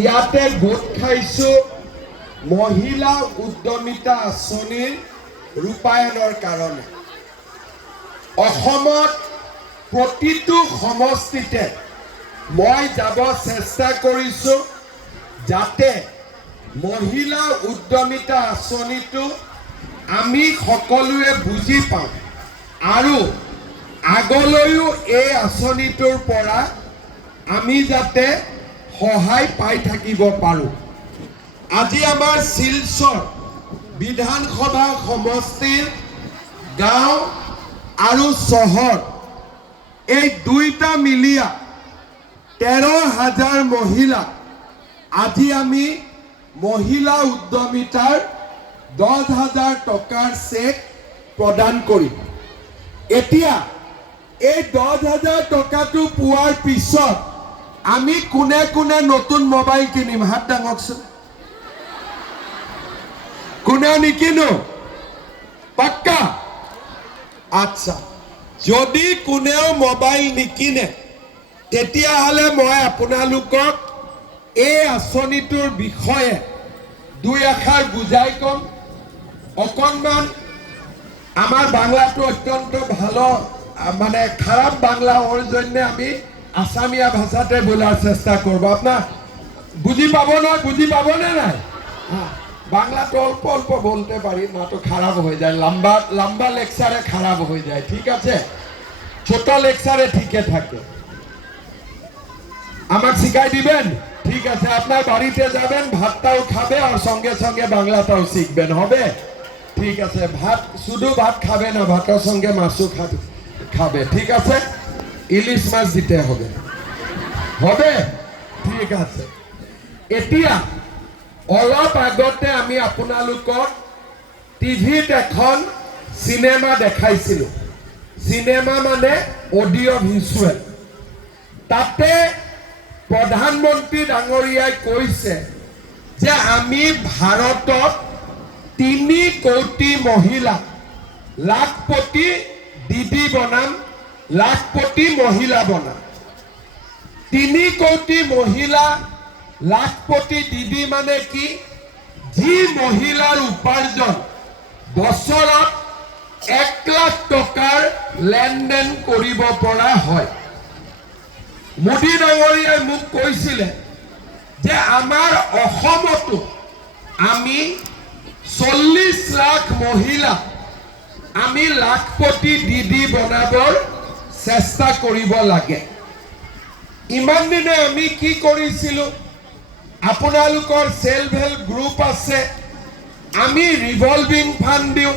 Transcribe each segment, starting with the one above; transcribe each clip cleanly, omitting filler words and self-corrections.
ইয়াতে গোট খাইছোঁ মহিলা উদ্যমিতা আঁচনিৰ ৰূপায়ণৰ কাৰণে। অসমত প্ৰতিটো সমষ্টিতে মই যাব চেষ্টা কৰিছোঁ যাতে মহিলা উদ্যমিতা আঁচনিটো আমি সকলোৱে বুজি পাওঁ আৰু আগলৈও এই আঁচনিটোৰ পৰা আমি যাতে সহায় পাই থাকিব পাৰোঁ। আজি আমাৰ শিলচৰ বিধানসভা সমষ্টিৰ গাঁও আৰু চহৰ এই দুইটা মিলিয়া 13,000 মহিলা আজি আমি মহিলা উদ্যমিতাৰ 10,000 টকাৰ চেক প্ৰদান কৰিম। এতিয়া এই 10,000 টকাটো পোৱাৰ পিছত আমি কোনে কোনে নতুন মোবাইল কিনিম? হাত দাঙকচোন। কোনে নিকিনো? পাক্কা? আচ্ছা, যদি কোনেও মোবাইল নিকিনে তেতিয়াহ'লে মই আপোনালোকক এই আঁচনিটোৰ বিষয়ে দুই এষাৰ বুজাই ক'ম। অকণমান আমার বাংলাটো অত্যন্ত ভালো মানে খারাপ বাংলা ওর জন্য আমি আসামিয়া ভাষাতে বলার চেষ্টা করব। আপনার বুঝি পাবো না? বুঝি পাবো না নাই? হ্যাঁ, বাংলাটো অল্প অল্প বলতে পারি না তো খারাপ হয়ে যায়। লম্বা লম্বা লেকচারে খারাপ হয়ে যায়, ঠিক আছে? ছোট লেকচারে ঠিকই থাকে। আমাকে শিখাই দিবেন? ঠিক আছে, আপনার বাড়িতে যাবেন, ভাতটাও খাবে আর সঙ্গে সঙ্গে বাংলাটাও শিখবেন, হবে? ঠিক আছে, ভাত শুধু ভাত খাবে না, ভাতের সঙ্গে মাছও খাবে, ঠিক আছে? ইলিশ মাছ দিতে হবে, হবে? ঠিক আছে। এতিয়া অলপ আগতে আমি আপোনালোকক টিভিত এখন সিনেমা দেখাইছিলোঁ। সিনেমা মানে অডিঅ' ভিজুৱেল। তাতে প্ৰধানমন্ত্ৰী ডাঙৰীয়াই কৈছে যে আমি ভাৰতত 3 কোটি মহিলা লাখপতি দিদি বনাম, লাখপতি মহিলা বনাম। 3 কোটি মহিলা লাখপতি দিদি মানে কি? যি মহিলাৰ উপাৰ্জন বছৰত 1 লাখ টকাৰ লেনদেন কৰিব পৰা হয়। মোদী ডাঙৰীয়াই মোক কৈছিলে যে আমাৰ অসমতো আমি 40 লাখ মহিলা আমি লাখপতি দিদি বনাবৰ চেষ্টা কৰিব লাগে। ইমান দিনে আমি কি কৰিছিলোঁ? আপোনালোকৰ সেলফ হেল্প গ্ৰুপ আছে, আমি ৰিভলভিং ফাণ্ড দিওঁ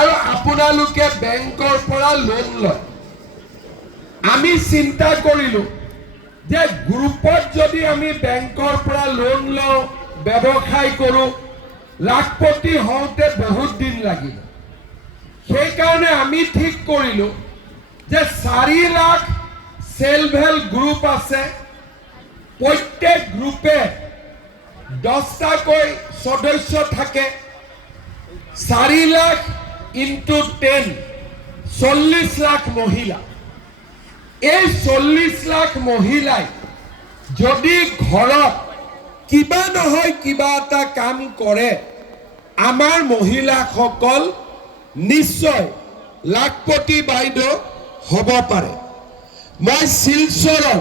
আৰু আপোনালোকে বেংকৰ পৰা লোন লয়। আমি চিন্তা কৰিলোঁ যে গ্ৰুপত যদি আমি বেংকৰ পৰা লোন লওঁ, ব্যৱসায় কৰোঁ, লাখপতি হওঁতে বহুত দিন লাগিব। সেইকাৰণে আমি ঠিক কৰিলোঁ যে 4 লাখ সেলফ হেল্প গ্ৰুপ আছে, প্ৰত্যেক গ্ৰুপে 10টাকৈ সদস্য থাকে। 4 লাখ ইনটু 10 40 লাখ মহিলা। এই 40 লাখ মহিলাই যদি ঘৰত কিবা নহয় কিবা এটা কাম কৰে, আমাৰ মহিলাসকল নিশ্চয় লাখপতি বাইদেউ হ'ব পাৰে। মই শিলচৰৰ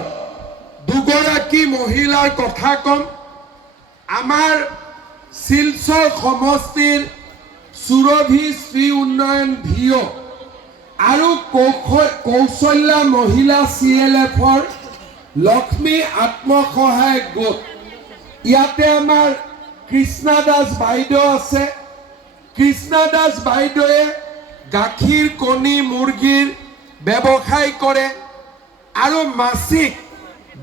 দুগৰাকী মহিলাৰ কথা ক'ম। আমাৰ শিলচৰ সমষ্টিৰ সুৰভি শ্ৰী উন্নয়ন ভিঅ আৰু কৌশল্যা মহিলা CLFৰ লক্ষ্মী আত্মসহায়ক গোট। ইয়াতে আমাৰ কৃষ্ণা দাস বাইদেউ আছে। কৃষ্ণা দাস বাইদেৱে গাখীৰ, কণী, মুৰ্গীৰ ব্যৱসায় কৰে আৰু মাসিক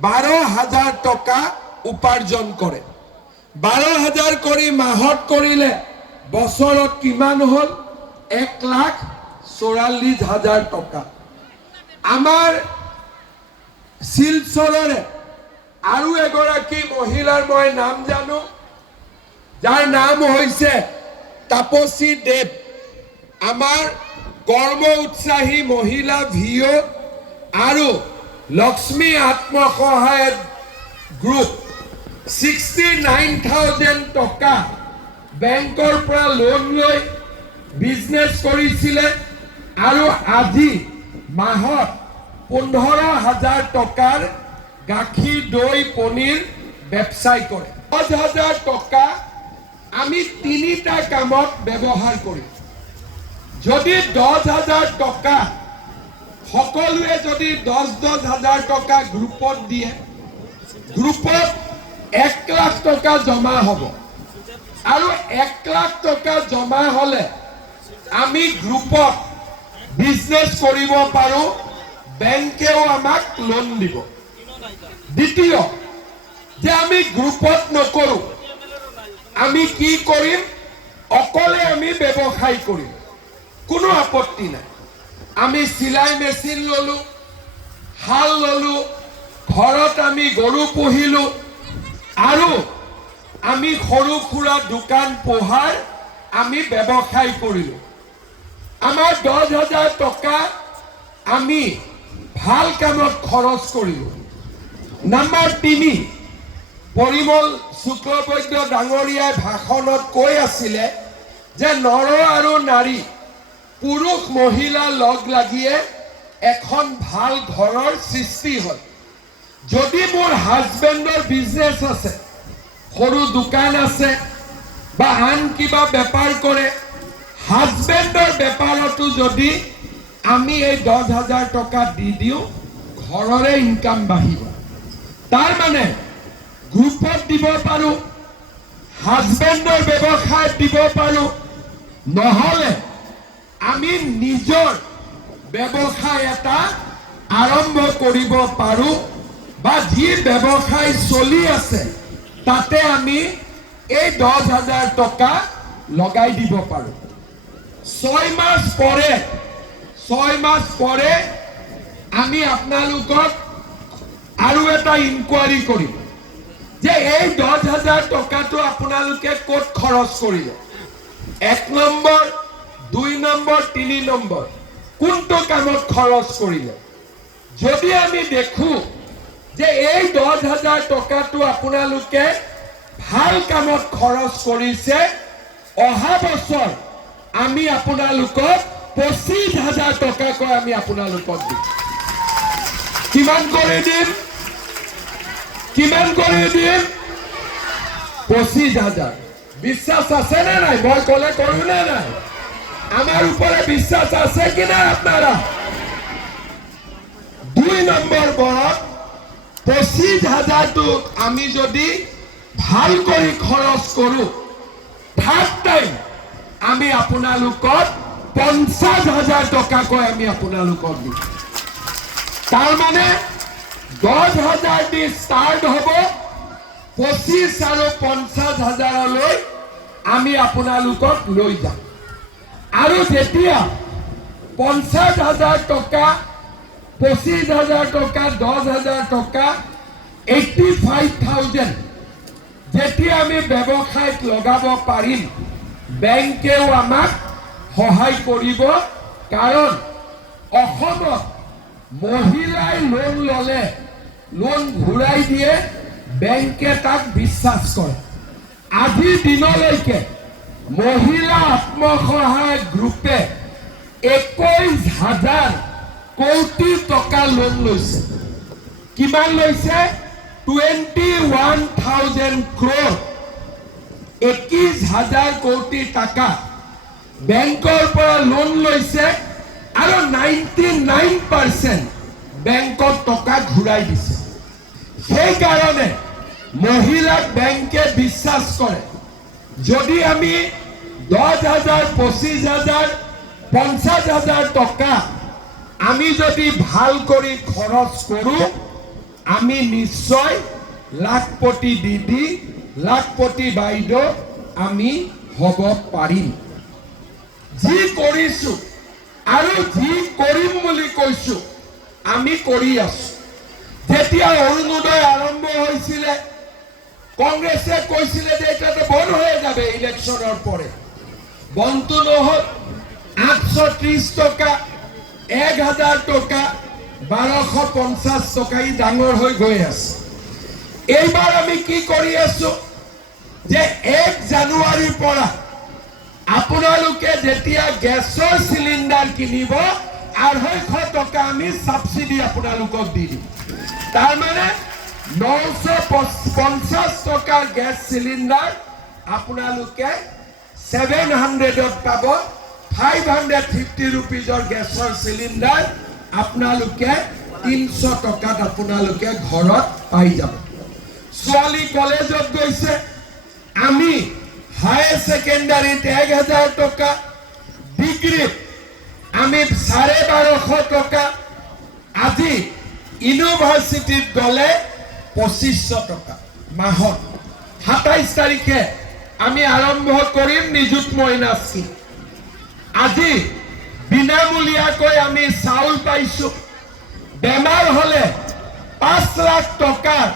12,000 টকা উপাৰ্জন কৰে। 12,000 কৰি মাহত কৰিলে বছৰত কিমান হ'ল? 1,44,000 টকা। আমাৰ শিলচৰৰে আৰু এগৰাকী মহিলাৰ মই নাম জানো, যাৰ নাম হৈছে তাপসী দেৱ। আমাৰ কৰ্ম উৎসাহী মহিলা ভিঅ আৰু লক্ষ্মী আত্মসহায়ক গ্ৰুপ 69,000 টকা বেংকৰ পৰা লোন লৈ বিজনেছ কৰিছিলে আৰু আজি মাহত 15,000 টকাৰ গাখীৰ দৈ পনীৰ ব্যৱসায় কৰে। 10,000 টকা আমি তিনিটা কামত ব্যৱহাৰ কৰিম। যদি 10,000 টকা সকলোৱে যদি 10,000 টকা গ্ৰুপত দিয়ে, গ্ৰুপত 1 লাখ টকা জমা হ'ব আৰু 1 লাখ টকা জমা হলে আমি গ্ৰুপত বিজনেছ কৰিব পাৰো, বেংকেও আমাক লোন দিব। দ্বিতীয় যে আমি গ্ৰুপত নকৰো, আমি কি কৰিম, অকলে আমি ব্যৱসায় কৰিম, কোনো আপত্তি নাই। আমি চিলাই মেচিন ললো, হাল ললো, ঘৰত আমি গৰু পুহিলো আৰু আমি সৰু সুৰা দোকান পোহাৰ আমি ব্যৱসায় কৰিলো। আমাৰ 10,000 টকা আমি ভাল কামত খৰচ কৰিলো। নম্বৰ 3, পৰিমল শুক্লবৈদ্য ডাঙৰীয়াই ভাষণত কৈ আছিলে যে নৰ আৰু নাৰী, পুৰুষ মহিলা লগ লাগিয়ে এখন ভাল ঘৰৰ সৃষ্টি হয়। যদি মোৰ হাজবেণ্ডৰ বিজনেছ আছে, সৰু দোকান আছে বা আন কিবা বেপাৰ কৰে, হাজবেণ্ডৰ বেপাৰতো যদি আমি এই 10,000 টকা দি দিওঁ, ঘৰৰে ইনকাম বাঢ়িব। তাৰ মানে গ্ৰুপত দিব পাৰো, হাজবেণ্ডৰ ব্যৱসায়ত দিব পাৰো, নহলে আমি নিজৰ ব্যৱসায় এটা আৰম্ভ কৰিব পাৰো বা যি ব্যৱসায় চলি আছে তাতে আমি এই 10,000 টকা লগাই দিব পাৰো। 6 মাস পৰে আমি আপোনালোকক আৰু এটা ইনকুৱাৰী কৰিম যে এই 10,000 টকাটো আপোনালোকে ক'ত খৰচ কৰিলে। 1 নম্বৰ, 2 নম্বৰ, 3 নম্বৰ কোনটো কামত খৰচ কৰিলে। যদি আমি দেখো যে এই 10,000 টকাটো আপোনালোকে ভাল কামত খৰচ কৰিছে, অহা বছৰ আমি আপোনালোকক 25,000 টকাকৈ আমি আপোনালোকক দিম। কিমান কৰি দিম? 25,000। বিশ্বাস আছে নে নাই? মই কলে কৰো নে নাই? আমাৰ উপৰে বিশ্বাস আছে কিনা আপনাৰা? 2 নম্বৰ বৰত 25,000 আমি যদি ভাল কৰি খৰচ কৰো, থাৰ্ড টাইম আমি আপোনালোকক 50,000 টকাকৈ আমি আপোনালোকক দিম। তাৰ মানে 10,000 দি ষ্টাৰ্ট হ'ব, 25 আৰু 50,000 লৈ আমি আপোনালোকক লৈ যাম। আৰু যেতিয়া 50,000 টকা, 25,000 টকা, 10,000 টকা, 85,000 যেতিয়া আমি ব্যৱসায়ত লগাব পাৰিম, বেংকেও আমাক সহায় কৰিব। কাৰণ অসমত মহিলাই লোন ললে লোন ঘূৰাই দিয়ে, বেংকে তাক বিশ্বাস কৰে। আজিৰ দিনলৈকে মহিলা আত্মসহায়ক গ্ৰুপে 21,000 কোটি টকা লোন লৈছে। কিমান লৈছে? 21,000 crore, 21,000 কোটি টাকা বেংকৰ পৰা লোন লৈছে আৰু 99% বেংকত টকা ঘূৰাই দিছে। সেইকাৰণে মহিলাক বেংকে বিশ্বাস কৰে। যদি আমি 10,000, 25,000, 50,000 টকা আমি যদি ভাল কৰি খৰচ কৰো, আমি নিশ্চয় লাখপতি দিদি, লাখপতি বাইদেউ আমি হ'ব পাৰিম। যি কৰিছো আৰু যি কৰিম বুলি কৈছো আমি কৰি আছো। যেতিয়া অৰুণোদয় আৰম্ভ হৈছিলে, কংগ্ৰেছে কৈছিলে যে এটাতে বন্ধ হয়ে যাবে ইলেকশনের পরে। বন্ধ নহল। 830 টকা, 1,000 টকা, 1250 টকা ই ডাঙৰ হৈ গৈ আছে। এইবাৰ আমি কি কৰি আছো যে 1 জানুৱাৰীৰ পৰা আপোনালোকে যেতিয়া গেছৰ চিলিণ্ডাৰ কিনিব 250 টকা আমি সাবসিডি আপোনালোকক দি দিম। তাৰ মানে 950 টকাৰ গেছ চিলিণ্ডাৰ আপোনালোকে 700ত পাব। 550 रुपीजर गैसर सिलिंडर आपनालुके 300 टकात आपनालुके घरत पाई যাব। ছোৱালী কলেজত গৈছে, আমি হায়াৰ সেকেন্ডাৰীত 1000 টকা, ডিগ্ৰীত আমি 1250 টকা, আজি ইউনিভাৰ্চিটিত গলে 2500 টকা মাহত। 27 তাৰিখে আমি আৰম্ভ কৰিম নিযুত মইনা স্কিম। আজি বিনামূলীয়াকৈ আমি চাউল পাইছো। বেমাৰ হলে 5 লাখ টকাৰ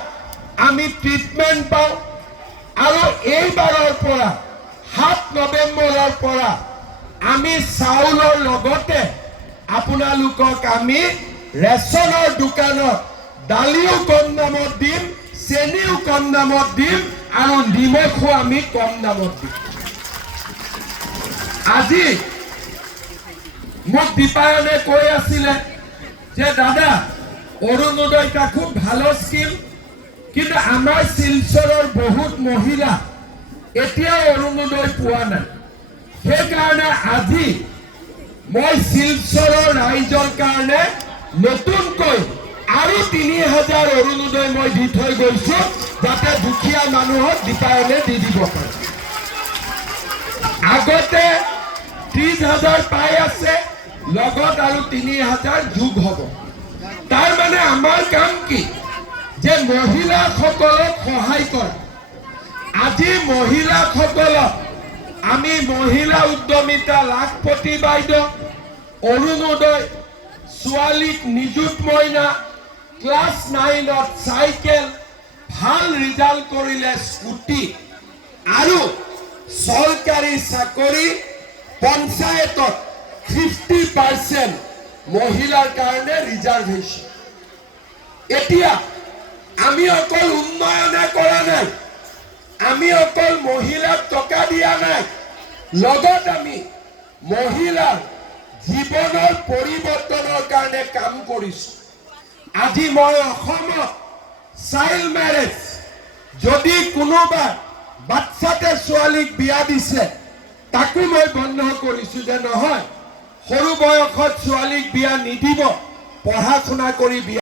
আমি ট্ৰিটমেন্ট পাওঁ। আৰু এইবাৰৰ পৰা 7 নৱেম্বৰৰ পৰা আমি চাউলৰ লগতে আপোনালোকক আমি ৰেচনৰ দোকানত দালিও কম দামত দিম, চেনিও কম দামত দিম আৰু নিমখো আমি কম দামত দিম। আজি মোক দীপায়নে কৈ আছিলে যে দাদা অৰুণোদয়টা খুব ভালো স্কিম, কিন্তু আমাৰ শিলচৰৰ বহুত মহিলা এতিয়া অৰুণোদয় পোৱা নাই। সেইকাৰণে আজি মই শিলচৰৰ ৰাইজৰ কাৰণে নতুনকৈ আৰু 3000 অৰুণোদয় মই দি থৈ গৈছো, যাতে দুখীয়া মানুহক দীপায়নে দি দিব পাৰে। আগতে 30,000 পাই আছে, লগত আৰু 3000 যোগ হ'ব। তাৰ মানে আমাৰ কাম কি যে মহিলাসকলক সহায় কৰা। আজি মহিলাসকলক আমি মহিলা উদ্যমিতা লাখপতি বাইদেউ, অৰুণোদয়, ছোৱালীক নিযুত মইনা, ক্লাছ 9ত চাইকেল, ভাল ৰিজাল্ট কৰিলে স্কুটি, আৰু চৰকাৰী চাকৰি পঞ্চায়তত 50% মহিলাৰ কাৰণে ৰিজাৰ্ভেশ্যন। এতিয়া আমি অকল উন্নয়নে কৰা নাই, আমি অকল মহিলাক টকা দিয়া নাই, লগত আমি মহিলাৰ জীৱনৰ পৰিৱৰ্তনৰ কাৰণে কাম কৰিছো। আজি মই অসমত চাইল্ড মেৰেজ, যদি কোনোবা বাচ্চাতে ছোৱালীক বিয়া দিছে তাকো মই বন্ধ কৰিছো, যে নহয় সৰু বয়সত ছোৱালীক বিয়া নিদিব, পঢ়া শুনা কৰি বিয়া